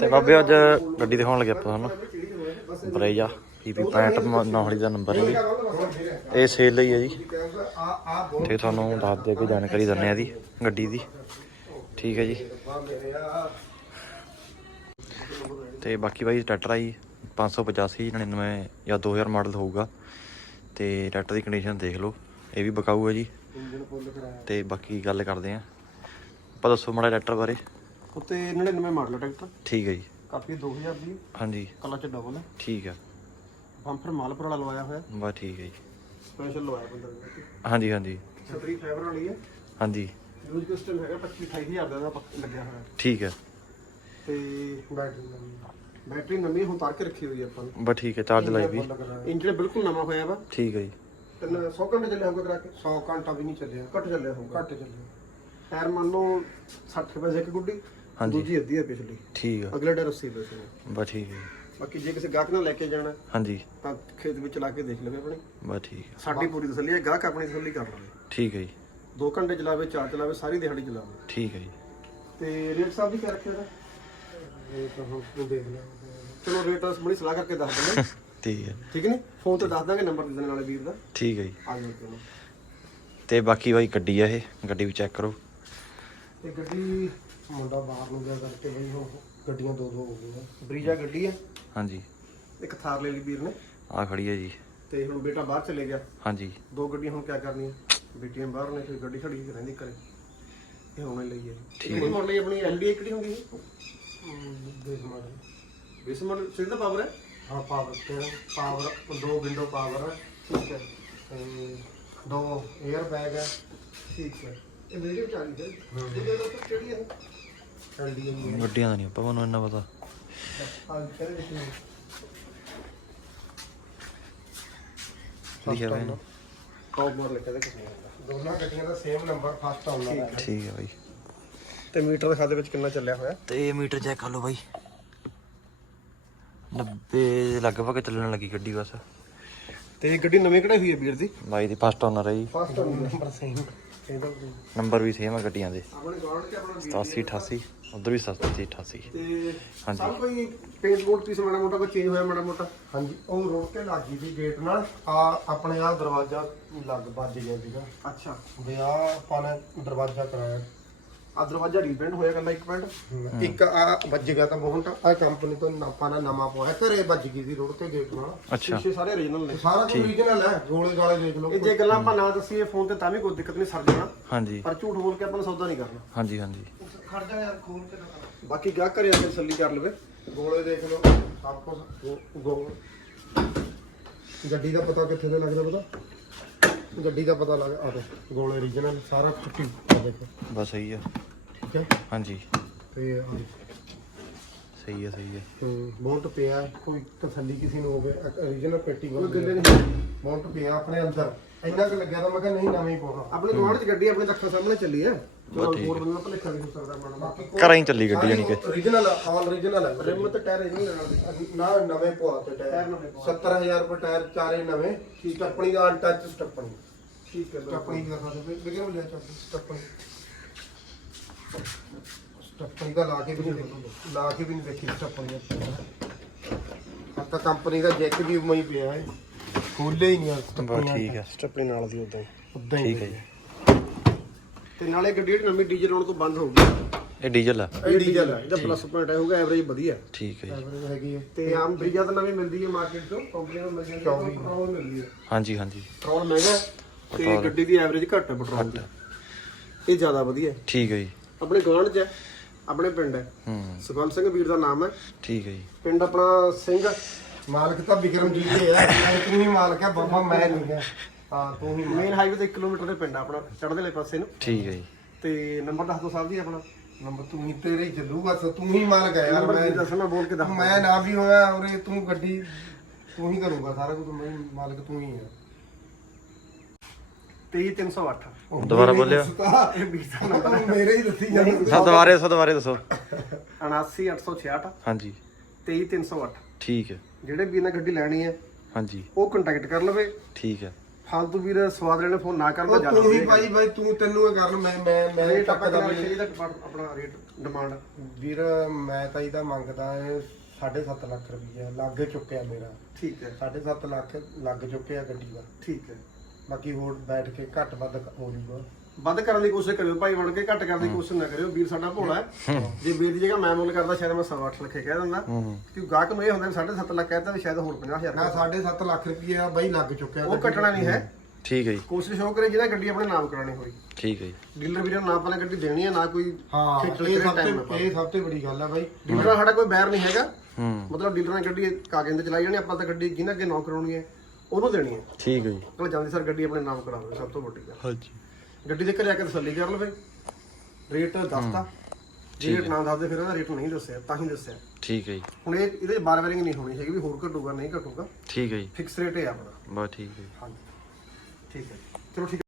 ਤੇ ਬਾਬੇ ਅੱਜ ਗੱਡੀ ਦਿਖਾਉਣ ਲੱਗੇ ਆਪਾਂ ਤੁਹਾਨੂੰ। ਬਰੇਜਾ ਪੀਪੀ 65 ਨੌਹੜੀ ਦਾ ਨੰਬਰ ਹੈ ਜੀ। ਇਹ ਸੇਲ ਲਈ ਹੈ ਜੀ। ਤੇ ਤੁਹਾਨੂੰ ਦੱਸ ਦੇ ਕੇ ਜਾਣਕਾਰੀ ਦਿੰਨੇ ਆ ਦੀ ਗੱਡੀ ਦੀ। ਠੀਕ ਹੈ ਜੀ। ਤੇ ਬਾਕੀ ਬਾਈ ਟਰੈਕਟਰ ਆਈ 585 99 ਜਾਂ 2000 ਮਾਡਲ ਹੋਊਗਾ। ਤੇ ਟਰੈਕਟਰ ਦੀ ਕੰਡੀਸ਼ਨ ਦੇਖ ਲਓ ਇਹ ਵੀ ਬਕਾਊ ਹੈ ਜੀ। ਤੇ ਬਾਕੀ ਗੱਲ ਕਰਦੇ ਆਂ ਆਪਾਂ ਦੱਸੋ ਮਾੜਾ ਟਰੈਕਟਰ ਬਾਰੇ। ਉੱਤੇ 99 ਮਾਡਲ ਟਰੈਕਟਰ। ਠੀਕ ਹੈ ਜੀ। ਕਾਪੀ 2000 ਦੀ ਹਾਂਜੀ। ਕਲਰ ਚ ਡਬਲ ਹੈ ਠੀਕ ਹੈ ਬੰਪਰ ਮਾਲਪੁਰ ਵਾਲਾ ਲਵਾਇਆ ਹੋਇਆ। ਬਸ ਠੀਕ ਹੈ ਜੀ। ਸਪੈਸ਼ਲ ਲਵਾਇਆ ਬੰਦਾ ਨੇ। ਹਾਂਜੀ ਹਾਂਜੀ। ਛਤਰੀ ਫਾਈਬਰ ਵਾਲੀ ਹੈ ਹਾਂਜੀ। ਯੂਜ਼ ਕਸਟਮ ਹੈਗਾ 25 28000 ਦਾ ਇਹਦਾ ਪੱਕ- ਲੱਗਿਆ ਹੋਇਆ। ਠੀਕ ਹੈ। ਤੇ ਬੈਟਰੀ ਨਵੀਂ ਬੈਟਰੀ ਨਵੀਂ ਹੁਣ ਤਾਰ ਕੇ ਰੱਖੀ ਹੋਈ ਹੈ ਆਪਾਂ ਨੇ। ਬਸ ਠੀਕ ਹੈ ਚਾਰਜ ਲਾਈ ਵੀ। ਇੰਜਨ ਬਿਲਕੁਲ ਨਵਾਂ ਹੋਇਆ ਵਾ। ਠੀਕ ਹੈ ਜੀ। ਤਿੰਨ 100 ਘੰਟੇ ਚੱਲਿਆ ਹੋਊਗਾ ਕਰਾ ਕੇ। 100 ਘੰਟਾ ਵੀ ਨਹੀਂ ਚੱਲਿਆ। ਘੱਟ ਚੱਲਿਆ ਹੋਊਗਾ। ਘੱਟ ਚੱਲਿਆ। ਟਾਇਰ ਮੰਨ ਲਓ 60 ਪੈਸੇ ਇੱਕ ਗੁੱਡੀ। ਹਾਂਜੀ। ਦੂਜੀ ਅੱਧੀ ਹੈ ਪਿਛਲੀ। ਠੀਕ ਹੈ ਅਗਲੇ ਟਾਇਰ 80 ਪੈਸੇ ਨੇ ਬਸ ਠੀਕ ਹੈ। ਬਾਕੀ ਜੇ ਕਿਸੇ ਗਾਹਕ ਨਾਲ ਲੈ ਕੇ ਜਾਣਾ ਹਾਂਜੀ। ਤਾਂ ਖੇਤ ਵਿੱਚ ਲਾ ਕੇ ਦੇਖ ਲਵੇ ਆਪਣੀ। ਬਸ ਠੀਕ ਹੈ ਸਾਡੀ ਪੂਰੀ ਤਸੱਲੀ ਹੈ ਗਾਹਕ ਆਪਣੀ ਤਸੱਲੀ ਕਰ ਲਵੇ। ਠੀਕ ਹੈ ਜੀ। 2 ਘੰਟੇ ਚਲਾਵੇ ਚਾਰ ਚਲਾਵੇ ਸਾਰੀ ਦਿਹਾੜੀ ਚਲਾਵੇ। ਠੀਕ ਹੈ ਜੀ। ਤੇ ਰੇਟ ਸਾਹਿਬ ਦੀ ਕੀ ਰੱਖਿਆ ਦਾ ਰੇਟ ਹੁਣ ਤੂੰ ਦੇਖ ਲੈ। ਚਲੋ ਰੇਟ ਅਸ ਬੜੀ ਸਲਾਹ ਕਰਕੇ ਦੱਸ ਦਿੰਦੇ ਠੀਕ ਹੈ ਠੀਕ ਨਹੀਂ? ਫੋਨ ਤੇ ਦੱਸ ਦਾਂਗੇ ਨੰਬਰ ਦੇ ਦੇਣ ਵਾਲੇ ਵੀਰ ਦਾ। ਠੀਕ ਹੈ ਜੀ। ਆ ਜਾਓ ਚਲੋ ਤੇ ਬਾਕੀ ਬਾਈ ਗੱਡੀ ਆ ਇਹ ਗੱਡੀ ਵੀ ਚੈੱਕ ਕਰੋ। ਤੇ ਗੱਡੀ ਮੁੰਡਾ ਬਾਹਰ ਨੂੰ ਗਿਆ ਕਰਕੇ ਬਈ ਹੁਣ ਗੱਡੀਆਂ ਦੋ ਦੋ ਹੋ ਗਈਆਂ। ਬਰੀਜਾ ਗੱਡੀ ਹੈ ਹਾਂਜੀ। ਇੱਕ ਥਾਰ ਲੈ ਲਈ ਵੀਰ ਨੇ। ਆ ਖੜੀ ਹੈ ਜੀ। ਤੇ ਹੁਣ ਬੇਟਾ ਬਾਹਰ ਚਲੇ ਗਿਆ। ਹਾਂਜੀ। ਦੋ ਗੱਡੀਆਂ ਹੁਣ ਕਿਆ ਕਰਨੀਆਂ? ਬੇਟੀਆਂ ਬਾਹਰ ਨੇ ਫਿਰ ਗੱਡੀ ਖੜੀ ਰਹਿੰਦੀ ਘਰੇ। ਇਹ ਹੁਣੇ ਲਈ ਹੈ ਠੀਕ ਕਿਹੜੀ ਮਾਡਲ ਹੈ ਆਪਣੀ ਐਲਡੀ ਕਿਹੜੀ ਹੁੰਦੀ ਹੈ ਬੇਸ ਮਾਡਲ ਬੇਸ ਮਾਡਲ ਸਿੱਧਾ ਪਾਵਰ ਹੈ ਹਾਂ ਪਾਵਰ ਤੇ ਪਾਵਰ ਦੋ ਵਿੰਡੋ ਪਾਵਰ ਹੈ ਠੀਕ ਹੈ ਤੇ ਦੋ 에ਅਰ ਬੈਗ ਹੈ ਠੀਕ ਹੈ ਇਹ ਵੀਡੀਓ ਕਿਹੜੀ ਹੈ ਹੈ ਗੱਡੀਆਂ ਦਾ ਨਹੀਂ ਆਪਾਂ ਮੈਨੂੰ ਇੰਨਾ ਪਤਾ। ਹਾਂ ਕਿਹੜੇ ਵਿੱਚ ਨੇ ਲਿਖਿਆ ਹੋਇਆ ਨਾ ਟੌਪ ਮਾਡਲ ਕਦੇ ਕਿਸੇ ਦੋਨਾਂ ਗੱਡੀਆਂ ਦਾ ਸੇਮ ਨੰਬਰ ਫਸਟ ਆਉਣਾ ਹੈ ਠੀਕ ਹੈ ਬਾਈ। ਤੇ ਮੀਟਰ ਦੇ ਵਿੱਚ ਕਿੰਨਾ ਚੱਲਿਆ ਹੋਇਆ? ਤੇ ਇਹ ਮੀਟਰ ਚੈੱਕ ਕਰ ਲਓ ਬਾਈ। 90 ਲਗਭਗ ਚੱਲਣ ਲੱਗੀ ਗੱਡੀ ਬਸ। ਤੇ ਇਹ ਗੱਡੀ ਨਵੀਂ ਕਢਾਈ ਹੋਈ ਹੈ ਵੀਰ ਦੀ? ਬਾਈ ਦੀ ਫਸਟ ਓਨਰ ਹੈ ਜੀ। ਫਸਟ ਨੰਬਰ ਸੇਮ ਨੰਬਰ ਵੀ ਸੇਮ ਹੈ ਗੱਡੀਆਂ ਦੇ। ਆਪਣੇ ਗਾਰਡ ਤੇ ਆਪਣਾ 87 88 ਉਧਰ ਵੀ 87 88 ਤੇ ਹਾਂਜੀ। ਸਭ ਕੋਈ ਪੇਂਟ ਪੀਸ ਮਾੜਾ ਮੋਟਾ ਕੋਈ ਚੇਂਜ ਹੋਇਆ ਮਾੜਾ ਮੋਟਾ? ਹਾਂਜੀ। ਉਹ ਰੋਡ ਤੇ ਲੱਗੀ ਸੀ ਗੇਟ ਨਾਲ ਆ ਆਪਣੇ ਆ ਦਰਵਾਜ਼ਾ ਲੱਗ ਵੱਜ ਗਿਆ ਸੀਗਾ। ਅੱਛਾ। ਵੀ ਆ ਆਪਾਂ ਨੇ ਦਰਵਾਜ਼ਾ ਕਰਾਇਆ। ਆ ਦਰਵਾਜ਼ਾ ਰੀਪੇਂਟ ਹੋਇਆ ਕੱਲਾ ਇੱਕ ਮਿੰਟ। ਇੱਕ ਆ ਵੱਜ ਗਿਆ ਤਾਂ ਬਹੁਤ। ਆ ਕੰਪਨੀ ਤੋਂ ਆਪਾਂ ਨੇ ਨਵਾਂ ਪਾਇਆ ਘਰੇ ਵੱਜ ਗਈ ਸੀ ਰੋਡ ਤੇ ਗੇਟ ਨਾਲ। ਅੱਛਾ। ਸ਼ੀਸ਼ੇ ਸਾਰੇ origignal ਨੇ। ਸਾਰਾ ਕੁਝ origignal ਹੈ। ਗੋਲੇ ਗਾਲੇ ਦੇਖ ਲਓ। ਇਹ ਜੇ ਗੱਲਾਂ ਆਪਾਂ ਨਾ ਦਸੀਏ ਫੋਨ ਤੇ ਤਾਂ ਵੀ ਕੋਈ ਦਿੱਕਤ ਨਹੀਂ ਸਰ ਜਾਣਾ। ਹਾਂਜੀ। ਪਰ ਝੂਠ ਬੋਲ ਕੇ ਆਪਾਂ ਨੂੰ ਸੌਦਾ ਨਹੀਂ ਕਰਨਾ। ਹਾਂਜੀ ਹਾਂਜੀ। ਖੜ ਜਾ ਯਾਰ ਖੋਲ ਕੇ ਬਾਕੀ ਗਾਹ ਘਰੇ ਆ ਕੇ ਤਸੱਲੀ ਕਰ ਲਵੇ। ਗੋਲੇ ਦੇਖ ਲਓ। ਸਭ ਕੁਝ ਗੋਲ। ਗੱਡੀ ਦਾ ਪਤਾ ਕਿੱਥੇ ਤੇ ਲੱਗਦਾ ਪਤਾ? ਗੱਡੀ ਦਾ ਪਤਾ ਲੱਗ ਆ ਦੇ ਗੋਲੇ origignal ਸਾਰਾ ਛੁੱਟੀ ਆ ਦੇਖੋ। ਬਸ ਸਹੀ ਹੈ ਠੀਕ ਹੈ? ਹਾਂਜੀ। ਤੇ ਆ ਦੇ ਸਹੀ ਹੈ ਸਹੀ ਹੈ। ਹੂੰ ਬੌਂਟ ਪਿਆ ਕੋਈ ਤਸੱਲੀ ਕਿਸੇ ਨੂੰ ਹੋਵੇ origignal ਪੇਟੀ ਕੋਈ ਗੱਲੇ ਨਹੀਂ ਬੌਂਟ ਪਿਆ ਆਪਣੇ ਅੰਦਰ। ਇੰਨਾ ਕੁ ਲੱਗਿਆ ਤਾਂ ਮੈਂ ਕਿਹਾ ਨਹੀਂ ਨਵੇਂ ਹੀ ਪਾਉਣਾ ਆਪਣੇ ਗਵਾਂਢ ਚ ਗੱਡੀ ਆਪਣੇ ਅੱਖਾਂ ਸਾਹਮਣੇ ਚੱਲੀ ਹੈ ਚਲੋ ਹੋਰ ਬੰਦਾ ਭਲੇਖਾ ਨਹੀਂ ਹੋ ਸਕਦਾ ਮਾੜਾ ਬਾਕੀ ਘਰਾਂ ਹੀ ਚੱਲੀ ਗੱਡੀ ਜਾਣੀ ਕਿ। origignal ਆਲ origignal ਹੈ ਰਿਮ ਤੇ ਟਾਇਰ ਇਹ ਨਹੀਂ ਨਾ ਨਵੇਂ ਪਵਾ ਤੇ ਟਾਇਰ। 70000 ਰੁਪਏ ਟਾਇਰ ਚਾਰੇ ਨਵੇਂ। ਸਟੱਪਣੀ ਦਾ ਅਨਟੱਚ ਸਟੱਪਣੀ ਠੀਕ ਹੈ। ਸਟੱਪਣੀ ਦਾ ਖਾਦੇ ਬਿਗਰ ਮਿਲਿਆ ਚੱਪ ਸਟੱਪਣੀ ਦਾ ਲਾ ਕੇ ਵੀ ਨਹੀਂ ਦੇਖੀ। ਲਾ ਕੇ ਵੀ ਨਹੀਂ ਦੇਖੀ ਸਟੱਪਣੀ ਤਾਂ ਕੰਪਨੀ ਦਾ ਜੈਕ ਵੀ ਉਮਈ ਪਿਆ ਹੈ। ਖੋਲੇ ਹੀ ਨਹੀਂ ਬਸ ਠੀਕ ਹੈ। ਸਟੱਪਣੀ ਨਾਲ ਦੀ ਉਦਾਂ ਹੀ। ਉਦਾਂ ਹੀ ਠੀਕ ਹੈ ਜੀ। ਤੇ ਨਾਲੇ ਗੱਡੀ ਨਵੀਂ ਡੀਜ਼ਲ ਆਉਣ ਤੋਂ ਬੰਦ ਹੋ ਗਈ। ਇਹ ਡੀਜ਼ਲ ਆ? ਇਹ ਡੀਜ਼ਲ ਹੈ ਇਹਦਾ ਪਲੱਸ ਪੁਆਇੰਟ ਹੈ ਹੋਊਗਾ ਐਵਰੇਜ ਵਧੀਆ। ਠੀਕ ਹੈ ਜੀ। ਐਵਰੇਜ ਹੈਗੀ ਹੈ। ਤੇ ਆਮ ਬਰੀਜਾ ਤਾਂ ਨਵੀਂ ਮਿਲਦੀ ਹੈ ਮਾਰਕੀਟ ਤੋਂ। ਕੰਪਨੀ ਨੂੰ ਮਿਲ ਜਾਂਦੀ ਹੈ ਪੈਟਰੋਲ ਮਿਲਦੀ ਹੈ। ਹਾਂਜੀ ਹਾਂਜੀ। ਪੈਟਰੋਲ ਮਹਿੰਗਾ ਤੇ ਗੱਡੀ ਦੀ ਐਵਰੇਜ ਘੱਟ ਹੈ ਪੈਟਰੋਲ ਦੀ। ਇਹ ਜ਼ਿਆਦਾ ਵਧੀਆ ਠੀਕ ਹੈ ਜੀ। ਆਪਣੇ ਗਵਾਂਢ 'ਚ ਹੈ। ਆਪਣੇ ਪਿੰਡ ਹੈ। ਹੂੰ ਸੁਖਵੰਤ ਸਿੰਘ ਵੀਰ ਦਾ ਨਾਮ ਹੈ। ਠੀਕ ਹੈ ਜੀ। ਪਿੰਡ ਆਪਣਾ ਸਿੰਘ ਮਾਲਕ ਤਾਂ ਵਿਕਰਮਜੀਤ ਹੀ ਹੈ। ਤੂੰ ਹੀ ਮਾਲਕ ਹੈ ਬਾਬਾ ਮੈਂ ਨਹੀਂ ਹੈ। ਹਾਂ ਤੂੰ ਹੀ ਮੇਨ ਹਾਈਵੇ ਤੇ 1 ਕਿਲੋਮੀਟਰ ਦੇ ਪਿੰਡ ਆ ਆਪਣਾ ਚੜ੍ਹਦੇ ਵਾਲੇ ਪਾਸੇ ਨੂੰ। ਠੀਕ ਹੈ ਜੀ। ਤੇ ਨੰਬਰ ਦੱਸ ਦੋ ਸਾਹਿਬ ਜੀ ਆਪਣਾ। ਨੰਬਰ ਤੂੰ ਹੀ ਤੇਰੇ ਹੀ ਚੱਲੂਗਾ ਸੋ ਤੂੰ ਹੀ ਮਾਲਕ ਹੈ ਯਾਰ ਮੈਂ ਦੱਸਣਾ ਬੋਲ ਕੇ ਦੱਸ ਮੈਂ ਨਾ ਵੀ ਹੋਇਆ ਔਰੇ ਤੂੰ ਗੱਡੀ ਤੂੰ ਹੀ ਕਰੂਗਾ ਸਾਰਾ ਕੁਝ ਮੈਂ ਮਾਲਕ ਤੂੰ ਹੀ ਹੈ। 23308 ਦੁਬਾਰਾ ਇਹ ਨੰਬਰ ਮੇਰੇ ਹੀ ਦੱਸੀ ਜਾਂਦੇ। ਹਾਂ ਦੁਬਾਰੇ ਦੱਸੋ ਦੁਬਾਰੇ ਦੱਸੋ। 79866 ਹਾਂਜੀ। 23308 ਠੀਕ ਹੈ। ਜਿਹੜੇ ਵੀ ਇਹਨਾਂ ਗੱਡੀ ਲੈਣੀ ਹੈ ਹਾਂਜੀ। ਉਹ ਕੰਟੈਕਟ ਕਰ ਲਵੇ। ਠੀਕ ਹੈ। ਫਾਲਤੂ ਵੀਰ ਸਵਾਦ ਲੈਣੇ ਫੋਨ ਨਾ ਕਰਨ ਦਾ ਉਹ ਤੂੰ ਹੀ ਵਧੀਆ ਭਾਈ ਭਾਈ ਤੂੰ ਤੈਨੂੰ ਇਹ ਕਰਨ ਮੈਂ ਮੈਂ ਮੈਂ ਰੇਟ ਆਪਾਂ ਟੱਕਦਾ ਵੀ ਚਾਹੀਦਾ ਆਪਣਾ ਰੇਟ ਡਿਮਾਂਡ ਵੀਰ ਮੈਂ ਤਾਂ ਇਹਦਾ ਮੰਗਦਾ ਇਹ 7.5 ਲੱਖ ਰੁਪਈਆ ਲੱਗ ਚੁੱਕਿਆ ਮੇਰਾ। ਠੀਕ ਹੈ। 7.5 ਲੱਖ ਲੱਗ ਚੁੱਕਿਆ ਗੱਡੀ ਦਾ। ਠੀਕ ਹੈ। ਬਾਕੀ ਹੋਰ ਬੈਠ ਕੇ ਘੱਟ ਵੱਧ ਹੋ ਜੂਗਾ ਵੱਧ ਕਰਨ ਦੀ ਕੋਸ਼ਿਸ਼ ਕਰਿਓ ਭਾਈ ਬਣ ਕੇ ਘੱਟ ਕਰਨ ਦੀ ਕੋਸ਼ਿਸ਼ ਨਾ ਕਰਿਓ। ਵੀਰ ਸਾਡਾ ਭੋਲਾ ਹੈ। ਜੇ ਵੀਰ ਦੀ ਜਗ੍ਹਾ ਮੈਂ ਮੁੱਲ ਕਰਦਾ ਸ਼ਾਇਦ ਮੈਂ 8.5 ਲੱਖੇ ਕਹਿ ਦਿੰਦਾ। ਕਿਉਂਕਿ ਗਾਹਕ ਨੂੰ ਇਹ ਹੁੰਦਾ ਵੀ 7.5 ਲੱਖ ਕਹਿਤਾ ਵੀ ਸ਼ਾਇਦ ਹੋਰ 50000 ਨਾ 7.5 ਲੱਖ ਰੁਪਈਆ ਬਾਈ ਲੱਗ ਚੁੱਕਿਆ। ਉਹ ਕੱਟਣਾ ਨਹੀਂ ਹੈ। ਠੀਕ ਹੈ ਜੀ। ਕੋਸ਼ਿਸ਼ ਉਹ ਕਰੇ ਜਿਹਦਾ ਗੱਡੀ ਆਪਣੇ ਨਾਮ ਕਰਾਣੀ ਹੋਈ। ਠੀਕ ਹੈ ਜੀ। ਡੀਲਰ ਵੀਰਾਂ ਨੂੰ ਨਾ ਨੇ ਗੱਡੀ ਦੇਣੀ ਹੈ ਨਾ ਕੋਈ ਹਾਂ ਇਹ ਸਭ ਤੋਂ। ਇਹ ਸਭ ਤੋਂ ਬੜੀ ਗੱਲ ਆ ਬਾਈ। ਡੀਲਰਾਂ ਸਾਡਾ ਕੋਈ ਬੈਰ ਨਹੀਂ ਹੈਗਾ। ਹੂੰ। ਮਤਲਬ ਡੀਲਰਾਂ ਨੇ ਗੱਡੀ ਕਾਗਜ਼ ਤੇ ਚਲਾਈ ਜਾਣੀ ਆਪਾਂ ਤਾਂ ਗੱਡੀ ਜਿਹਨਾਂ ਅੱਗੇ ਨੌ ਕਰਾਉਣੀ ਹੈ। ਉਹਨੂੰ ਦੇਣੀ ਹੈ। ਠੀਕ ਹੈ ਜੀ। ਚਲੋ ਜਾਂਦੀ ਸਰ ਗੱਡੀ ਆਪਣੇ ਨਾਮ ਕਰਾ ਲਓ ਸਭ ਤੋਂ ਵੱਡੀ ਗੱਲ। ਹਾਂਜੀ। ਗੱਡੀ ਦੇ ਘਰੇ ਆ ਕੇ ਤਸੱਲੀ ਕਰ ਲਵੇ। ਰੇਟ ਦੱਸਤਾ। ਜੇ ਰੇਟ ਨਾ ਦੱਸਦੇ ਫਿਰ ਉਹਦਾ ਰੇਟ ਨਹੀਂ ਦੱਸਿਆ ਤਾਂ ਹੀ ਦੱਸਿਆ। ਠੀਕ ਹੈ ਜੀ। ਹੁਣ ਇਹ ਇਹਦੇ ਬਾਰ ਵਾਰਿੰਗ ਨਹੀਂ ਹੋਣੀ ਹੈਗੀ ਵੀ ਹੋਰ ਘਟੂਗਾ ਨਹੀਂ ਘਟੂਗਾ। ਠੀਕ ਹੈ ਜੀ। ਫਿਕਸ ਰੇਟ ਹੈ ਆਪਣਾ। ਬਸ ਠੀਕ ਹੈ ਹਾਂਜੀ। ਠੀਕ ਹੈ। ਚਲੋ ਠੀਕ ਹੈ।